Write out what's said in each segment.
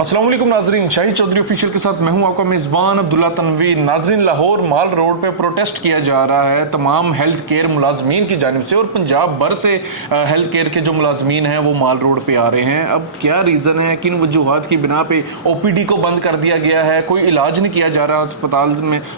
अस्सलाम वालेकुम नाजरीन, शाहिद चौधरी ऑफिशियल के साथ मैं हूं आपका मेज़बान अब्दुल्ला तनवीर। नाजरीन, लाहौर माल रोड पे प्रोटेस्ट किया जा रहा है तमाम हेल्थ केयर मुलाजमीन की जानिब से, और पंजाब भर से हेल्थ केयर के जो मुलाजमीन हैं वो माल रोड पे आ रहे हैं। अब क्या रीज़न है, किन वजूहात की बिना पे OPD को बंद कर दिया गया है, कोई इलाज नहीं किया जा रहा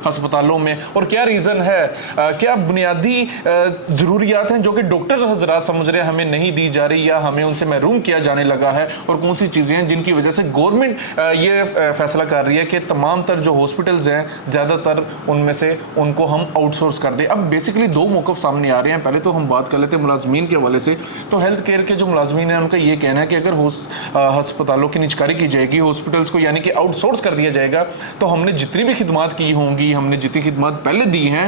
हस्पतालों में, और क्या रीज़न है, क्या बुनियादी ज़रूरियात हैं जो कि डॉक्टर हजरात समझ रहे हैं हमें नहीं दी जा रही या हमें उनसे महरूम किया जाने लगा है, और कौन सी चीज़ें हैं जिनकी वजह से गवर्नमेंट ये फैसला कर रही है कि तमाम तर जो हॉस्पिटल्स हैं ज़्यादातर उनमें से उनको हम आउटसोर्स कर दें। अब बेसिकली दो मौक़िफ़ सामने आ रहे हैं। पहले तो हम बात कर लेते हैं मुलाजमीन के हवाले से। तो हेल्थ केयर के जो मुलाजमीन हैं उनका ये कहना है कि अगर हस्पतालों की निजकारी की जाएगी, हॉस्पिटल्स को यानी कि आउटसोर्स कर दिया जाएगा, तो हमने जितनी भी खिदमत की होंगी, हमने जितनी खिदमत पहले दी हैं,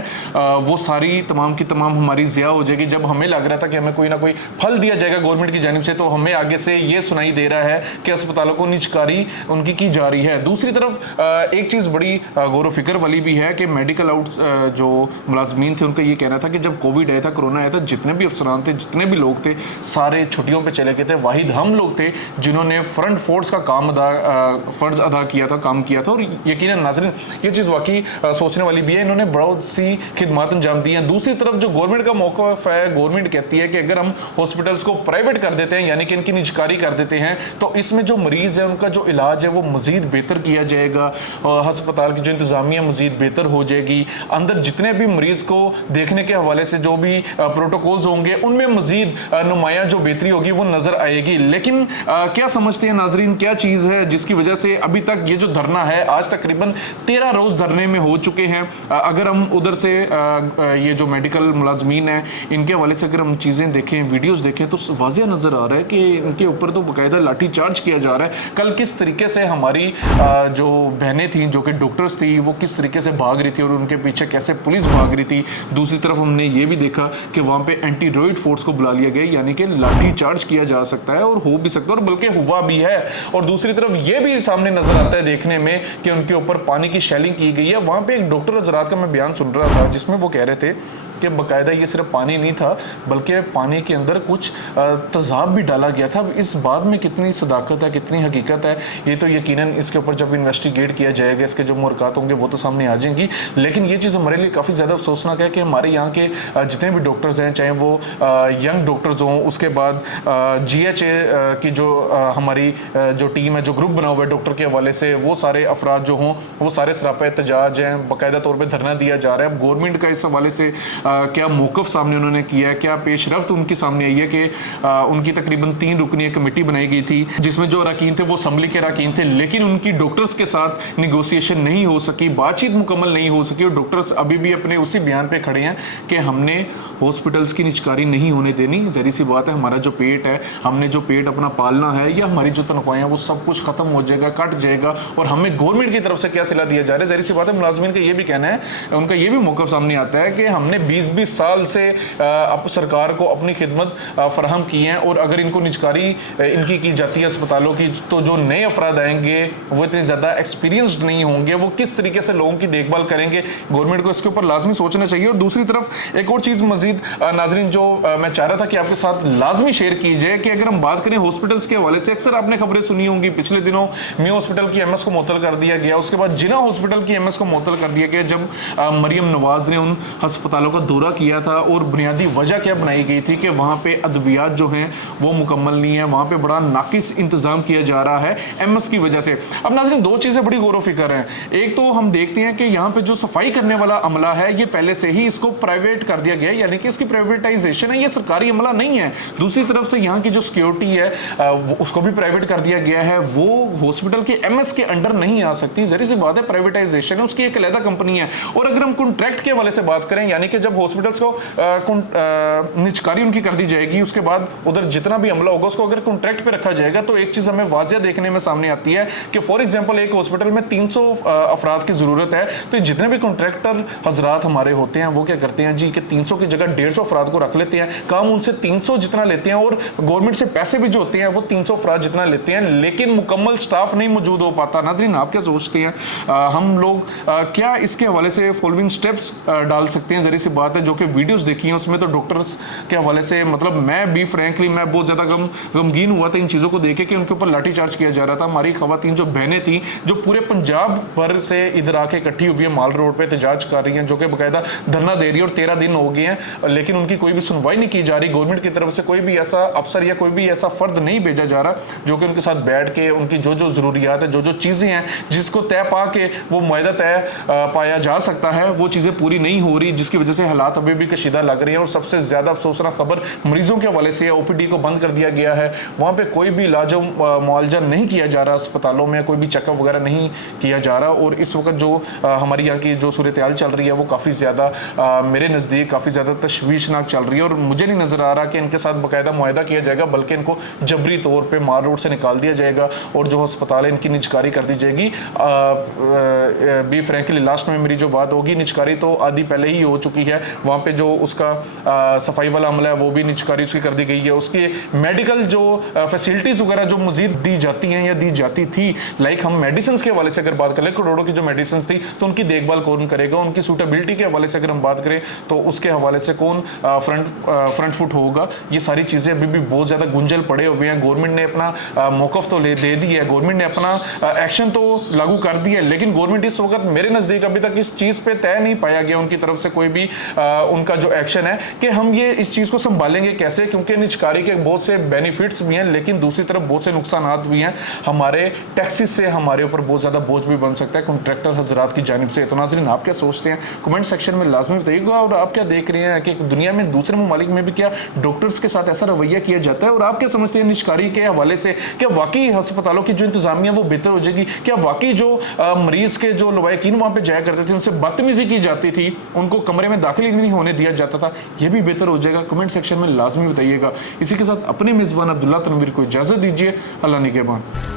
वो सारी तमाम की तमाम हमारी ज़िया हो जाएगी। जब हमें लग रहा था कि हमें कोई ना कोई फल दिया जाएगा गवर्नमेंट की जानिब से, तो हमें आगे से ये सुनाई दे रहा है कि अस्पतालों को निजकारी उनकी की जा रही है। दूसरी तरफ एक चीज बड़ी गौर फिक्र वाली भी है कि मेडिकल जो मुलाजमीन थे उनका ये कहना था कि जब कोविड आया था, कोरोना आया था, जितने भी अफसरान थे, जितने भी लोग थे, सारे छुट्टियों पे चले गए थे। वाहिद हम लोग थे जिन्होंने फ्रंट फोर्स का फर्ज अदा किया था, काम किया था। और यकीनन नाज़रीन, ये चीज़ वाकई सोचने वाली भी है। इन्होंने बहुत सी खिदमत अंजाम दी हैं। दूसरी तरफ जो गवर्नमेंट का मौक़िफ़ है, गवर्नमेंट कहती है कि अगर हम हॉस्पिटल्स को प्राइवेट कर देते हैं, यानी कि इनकी निजकारी कर देते हैं, तो इसमें जो मरीज़ है उनका जो इलाज है वो मज़ीद बेहतर किया जाएगा, और हस्पताल की जो इंतज़ामिया मज़ीद बेहतर हो जाएगी। अंदर जितने भी मरीज़ को देखने के हवाले से जो भी प्रोटोकॉल्स होंगे, उनमें मज़ीद नुमाया जो बेहतरी होगी वो नज़र आएगी। लेकिन क्या समझते हैं नाजरीन, क्या चीज़ है जिसकी वजह से अभी तक ये जो धरना है, आज तकरीबन 13 रोज़ धरने में हो चुके हैं। अगर हम उधर से ये जो मेडिकल मुलाजमीन हैं इनके हवाले से अगर हम चीज़ें देखें, वीडियोज़ देखें, तो वाज़ेह नज़र आ रहा है कि इनके ऊपर तो बाकायदा लाठी चार्ज किया जा रहा है। कल किस तरीके से हमारी जो बहनें थी जो कि डॉक्टर्स थी, वो किस तरीके से भाग रही थी और उनके पीछे कैसे पुलिस भाग रही थी। दूसरी तरफ हमने ये भी देखा कि वहाँ पे एंटी रोइड फोर्स को बुला लिया गया, यानी कि लाठी चार्ज किया जा सकता है, और हो भी सकता है, और बल्कि हुआ भी है। और दूसरी तरफ ये भी सामने नजर आता है देखने में कि उनके ऊपर पानी की शेलिंग की गई है। वहाँ पे एक डॉक्टर हजरात का मैं बयान सुन रहा था जिसमें वो कह रहे थे कि बाकायदा ये सिर्फ पानी नहीं था, बल्कि पानी के अंदर कुछ तेज़ाब भी डाला गया था। अब इस बात में कितनी सदाकत है, कितनी हकीकत है, ये तो यकीनन इसके ऊपर जब इन्वेस्टिगेट किया जाएगा, इसके जो मुहरक़ात होंगे वो तो सामने आ जाएंगी। लेकिन ये चीज़ हमारे लिए काफ़ी ज़्यादा अफसोसनाक है कि हमारे यहाँ के जितने भी डॉक्टर्स हैं, चाहे वो यंग डॉक्टर्स हों, उसके बाद GHA की जो हमारी जो टीम है, जो ग्रुप बना हुआ है डॉक्टर के हवाले से, वो सारे अफराद जो हों वो सारे सरापा एहतजाज हैं, बाकायदा तौर पर धरना दिया जा रहा है। अब गवर्नमेंट का इस हवाले से क्या मौक़िफ़ सामने उन्होंने किया है, क्या पेशरफ्त उनकी सामने आई है कि उनकी तकरीबन 3 रुकनी कमेटी बनाई गई थी जिसमें जो अरकान थे वो असम्बली के अरकान थे, लेकिन उनकी डॉक्टर्स के साथ निगोसिएशन नहीं हो सकी, बातचीत मुकम्मल नहीं हो सकी, और डॉक्टर्स अभी भी अपने उसी बयान पे खड़े हैं कि हमने हॉस्पिटल्स की निजकारी नहीं होने देनी। ज़ाहिर सी बात है, हमारा जो पेट है, हमने जो पेट अपना पालना है, या हमारी जो तनख्वाहें हैं वो सब कुछ ख़त्म हो जाएगा, कट जाएगा, और हमें गवर्नमेंट की तरफ से क्या सिला दिया जा रहा है। ज़ाहिर सी बात है, मुलाजमीन का ये भी कहना है, उनका ये भी मौक़िफ़ सामने आता है कि हमने 20-20 साल से अब सरकार को अपनी खिदमत फराहम की हैं, और अगर इनको निजकारी इनकी की जाती है अस्पतालों की, तो जो नए अफराद आएंगे वो इतने ज़्यादा एक्सपीरियंस्ड नहीं होंगे, वो किस तरीके से लोगों की देखभाल करेंगे। गवर्नमेंट को इसके ऊपर लाजमी सोचना चाहिए। और दूसरी तरफ एक और चीज़ मजीद नाजरीन जो मैं चाह रहा था कि आपके साथ लाजमी शेयर की जाए, कि अगर हम बात करें हॉस्पिटल्स के हवाले से, अक्सर आपने खबरें सुनी होंगी, पिछले दिनों मियां हॉस्पिटल की MS को मुअत्तल कर दिया गया, उसके बाद जिना हॉस्पिटल की MS को मुअत्तल कर दिया गया, जब मरियम नवाज ने उन अस्पतालों का दौरा किया था। और बुनियादी वजह क्या बनाई गई थी कि वहाँ पे अद्वियात जो हैं वो मुकम्मल नहीं है, वहाँ पे बड़ा नाकिस इंतज़ाम किया जा रहा है MS की वजह से। अब नाज़रीन, दो चीज़ें बड़ी गौर फिक्र हैं। एक तो हम देखते हैं कि यहाँ पे जो सफाई करने वाला अमला है, ये पहले से ही इसको प्राइवेट कर दिया गया, यानी कि इसकी प्राइवेटाइजेशन है, ये सरकारी अमला नहीं है। दूसरी तरफ से यहाँ की जो सिक्योरिटी है उसको भी प्राइवेट कर दिया गया है, वो हॉस्पिटल के MS के अंडर नहीं आ सकती। ज़ाहिर सी बात है, प्राइवेटाइजेशन है, उसकी एक अलग कंपनी है। और अगर हम कॉन्ट्रैक्ट के हवाले से बात करें, यानी कि जब जब हॉस्पिटल्स को निजकारी उनकी कर दी जाएगी, उसके बाद उधर जितना भी अमला होगा उसको अगर कॉन्ट्रैक्ट पे रखा जाएगा, तो एक चीज हमें वाजिया देखने में सामने आती है कि फॉर एग्जांपल एक हॉस्पिटल में 300 अफराद की जरूरत है, तो जितने भी कॉन्ट्रैक्टर हजरात हमारे होते हैं वो क्या करते हैं जी कि 300 की जगह 150 अफराद को रख लेते हैं, काम उनसे 300 जितना लेते हैं और गवर्नमेंट से पैसे भी जो होते हैं वो 300 अफराद जितना लेते हैं, लेकिन मुकम्मल स्टाफ नहीं मौजूद हो पाता। नाज़रीन, आप क्या सोचते हैं, हम लोग क्या इसके हवाले से फॉलोइंग स्टेप्स डाल सकते हैं? जरी सी बात है, जो कि वीडियोस देखी हैं उसमें तो डॉक्टर्स के हवाले से मतलब मैं भी फ्रैंकली मैं बहुत ज़्यादा गमगीन हुआ था इन चीज़ों को देखे कि उनके ऊपर लाठीचार्ज किया जा रहा था। हमारी खवातीन जो बहनें थी जो पूरे पंजाब भर से इधर आके इकट्ठी हुई है, माल रोड पे एहतजाज कर रही हैं, जो कि बाकायदा धरना दे रही है और 13 दिन हो गए हैं, लेकिन उनकी कोई भी सुनवाई नहीं की जा रही। गवर्नमेंट की तरफ से कोई भी ऐसा अफसर या कोई भी ऐसा फर्द नहीं भेजा जा रहा जो कि उनके साथ बैठ के उनकी जो जो जरूरियात है, जो जो चीज़ें हैं जिसको तय पा के वो मुआहदा तय पाया जा सकता है, वो चीज़ें पूरी नहीं हो रही, जिसकी वजह से हालात अभी भी कशीदा लग रही है। और सबसे ज़्यादा अफसोसनाक खबर मरीजों के हवाले से ओपीडी को बंद कर दिया गया है, वहाँ पे कोई भी इलाज मुआवजा नहीं किया जा रहा, अस्पतालों में कोई भी चेकअप वगैरह नहीं किया जा रहा। और इस वक्त जो हमारी यहाँ की जो सूरत हाल चल रही है वो काफ़ी ज़्यादा मेरे नज़दीक काफ़ी ज़्यादा तशवीशनाक चल रही है, और मुझे नहीं नज़र आ रहा कि इनके साथ बाकायदा मुआहदा किया जाएगा, बल्कि इनको जबरी तौर पे माल रोड से निकाल दिया जाएगा और जो अस्पताल है इनकी निजकारी कर दी जाएगी। बी फ्रैंकली लास्ट में मेरी जो बात होगी, निजकारी तो आधी पहले ही हो चुकी है, वहाँ पे जो उसका सफाई वाला अमला है वो भी निजकारी उसकी कर दी गई है। उसकी मेडिकल जो फैसिलिटीज़ वगैरह जो मजीद दी जाती हैं या दी जाती थी, लाइक हम मेडिसिन के हवाले से अगर बात करें, करोड़ों की जो मेडिसिन थी तो उनकी देखभाल कौन करेगा, उनकी सूटेबिलिटी के हवाले से अगर हम बात करें तो उसके हवाले से कौन फ्रंट फुट होगा, ये सारी चीज़ें अभी भी बहुत ज़्यादा गुंजल पड़े हुए हैं। गवर्नमेंट ने अपना मौकफ तो दे दी है, गवर्नमेंट ने अपना एक्शन तो लागू कर दिया है, लेकिन गवर्नमेंट इस वक्त मेरे नज़दीक अभी तक इस चीज़ पे तय नहीं पाया गया उनकी तरफ से कोई भी उनका जो एक्शन है कि हम ये इस चीज़ को संभालेंगे कैसे, क्योंकि निजकारी के बहुत से बेनिफिट्स भी हैं लेकिन दूसरी तरफ बहुत से नुकसान भी हैं। हमारे टैक्सेस से हमारे ऊपर बहुत ज़्यादा बोझ भी बन सकता है कॉन्ट्रैक्टर हजरात की जानिब से। तो नाज़रीन, आप क्या सोचते हैं कमेंट सेक्शन में लाजमी बताइएगा, और आप क्या देख रहे हैं कि दुनिया में दूसरे ममालिक में भी क्या डॉक्टर्स के साथ ऐसा रवैया किया जाता है, और आप क्या समझते हैं निजकारी के हवाले से क्या वाकई अस्पतालों की जो इंतजामिया वो बेहतर हो जाएगी, क्या वाकई जो मरीज के जो लवाकिन वहाँ पे जाया करते थे उनसे बदतमीजी की जाती थी, उनको कमरे में दाखिल नहीं होने दिया जाता था, ये भी बेहतर हो जाएगा? कमेंट सेक्शन में लाजमी बताइएगा। इसी के साथ अपने मेज़बान अब्दुल्ला तनवीर को इजाज़त दीजिए। अल्लाह निगहबान।